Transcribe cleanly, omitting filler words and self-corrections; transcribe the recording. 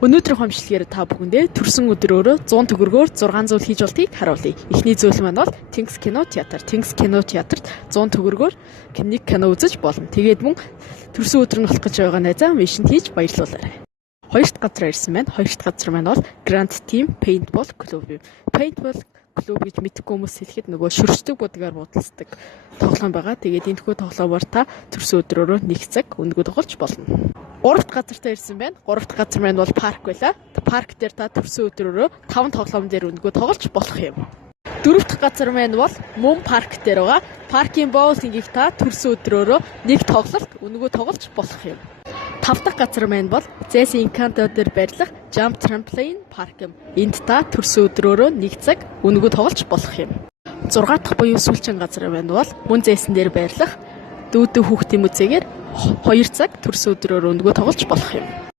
Өнөөдрийн хомшлгээр та бүхэндээ төрсөн өдрөөрөө 100 төгрөгөөр 600 хийж болтыг харуулъя. Эхний зүйл маань бол Тэнгис кино театр. Тэнгис кино театрт 100 төгрөгөөр нэг кино үзэж болно. Тэгээд мөн төрсөн өдөр нь болох гэж байгаа найзаа мишн хийж баярлуулаарай. Хоёр дахь газар ирсэн байна. Хоёр дахь газар маань бол Grand Team Paintball Club юм. Paintball Club гэж мэдгүй хүмүүс хэлэхэд нөгөө шүршдэг будгаар буудалцдаг тоглоом байгаа. Тэгээд энэ төхөө тоглоомоор та төрсөн өдрөөрөө 1 цаг өнгөө тоглож болно. Гурав дахь газартаа ирсэн байна. Гурав дахь газар маань бол парк байлаа. Парк дээр та төрсөн өдрөөрөө 5 тоглоом дээр өнгөө тоглож болох юм. Дөрөв дахь газар маань бол мөн парк дээр байгаа. Паркийн боулингийг та төрсөн өдрөөрөө 1 тоглолт өнгөө тоглож болох юм. 5 дахь газар маань бол Zes Encanto дээр байрлах Jump Trampoline парк юм. Энд та төрсөн өдрөөрөө 1 цаг өнгөө тоглож болох юм. 6 дахь буюу сүүлчийн газар маань бол мөн Zes-эн дээр байрлах Дүүдэн хүүхдийн музейгээр 2 цаг төрсөн өдрөөр өнгөө тоглож болох юм.